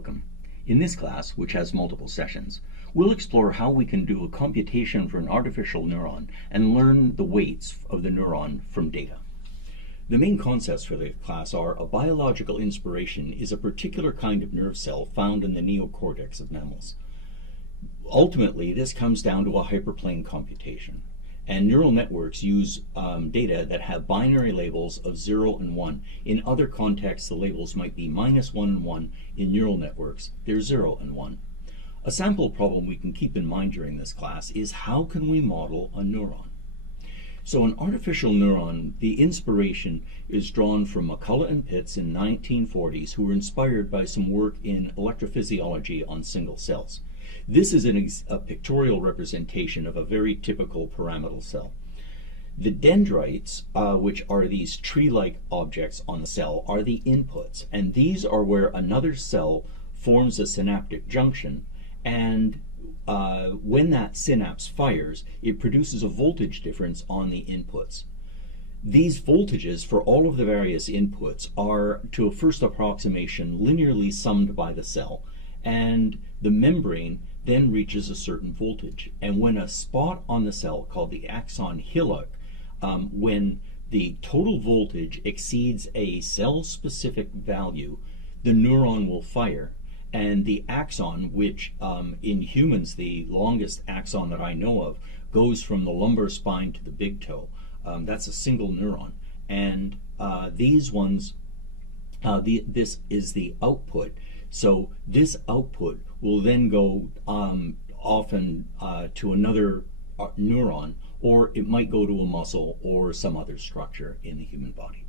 welcome. In this class, which has multiple sessions, we'll explore how we can do a computation for an artificial neuron and learn the weights of the neuron from data. The main concepts for the class are a biological inspiration is a particular kind of nerve cell found in the neocortex of mammals. Ultimately, this comes down to a hyperplane computation. And neural networks use data that have binary labels of 0 and 1. In other contexts, the labels might be -1 and 1. In neural networks, they're 0 and 1. A sample problem we can keep in mind during this class is how can we model a neuron? So an artificial neuron, the inspiration is drawn from McCullough and Pitts in 1940s, who were inspired by some work in electrophysiology on single cells. This is a pictorial representation of a very typical pyramidal cell. The dendrites, which are these tree-like objects on the cell, are the inputs, and these are where another cell forms a synaptic junction, and when that synapse fires, it produces a voltage difference on the inputs. These voltages for all of the various inputs are, to a first approximation, linearly summed by the cell, and the membrane then reaches a certain voltage. And when a spot on the cell called the axon hillock, when the total voltage exceeds a cell-specific value, the neuron will fire. And the axon, which in humans, the longest axon that I know of, goes from the lumbar spine to the big toe. That's a single neuron. And these ones, this is the output. So this output will then go often to another neuron, or it might go to a muscle or some other structure in the human body.